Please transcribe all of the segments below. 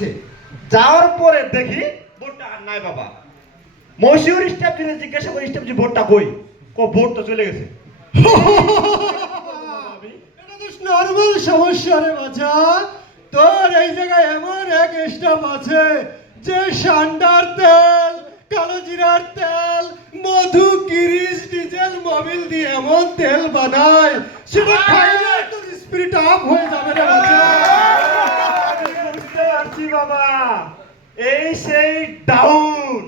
যাচ্ছে, যাওয়ার পরে দেখি বোর্ডটা আর নাই বাবা। মশিউর স্টাফ কে জিজ্ঞাসা করি স্টাফ জি বোর্ডটা কই, বোর্ড তো চলে গেছে। এটা তো নরমাল সমস্যা রে বাছা। তোর এই জায়গায় এমন এক স্টাফ আছে যে সান্ডার তেল, কালো জিরার তেল, মধু, কিরিস, ডিজেল, মোবিল দিয়ে এমন তেল বানায় সেটা খাইলে তোর স্পিরিট আপ হয়ে যাবে রে বাছা। বুঝতে পারছি বাবা, এই সেই ডাউন।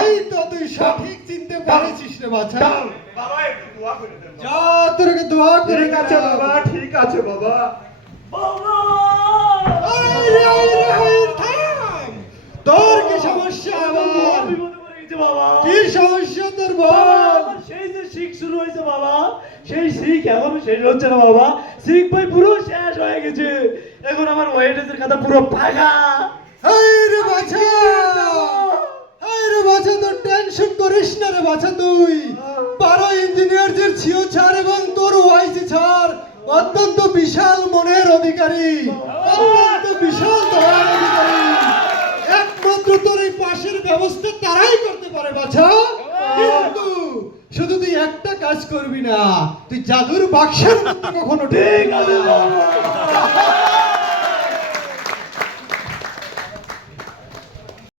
এই তো তুই সঠিক চিনতে পেরেছিস রে বাছা। বাবা একটু দোয়া করে দেন। যা তোরকে দোয়া করে ঠিক আছে বাবা, ঠিক আছে বাবা। তোর কি সমস্যা আবার? কি সমস্যা তোর বল? সেই যে শিখ শুরু হয়েছে বাবা, সেই শিখ এখনো শেষ হচ্ছে না বাবা। শিখ ভাই পুরো শেষ হয়ে গেছে, এখন আমার ওয়েটেজের খাতা পুরো ফাঁকা। এই রে বাছা তোর টেনশন করিস না রে বাছা। তুই পারো ইঞ্জিনিয়ারদের ছিও ছাড় এবং তোর ওয়াইসি ছাড় অত্যন্ত বিশাল মনের অধিকারী, অত্যন্ত বিশাল দয়ার অধিকারী। একমাত্র তোর এই পাশের ব্যবস্থা তারাই করতে পারে বাছা। কিন্তু শুধু তুই একটা কাজ করবি না, তুই জাদুর বাক্সের মধ্যে কখনো ঠিক আছে বাবা।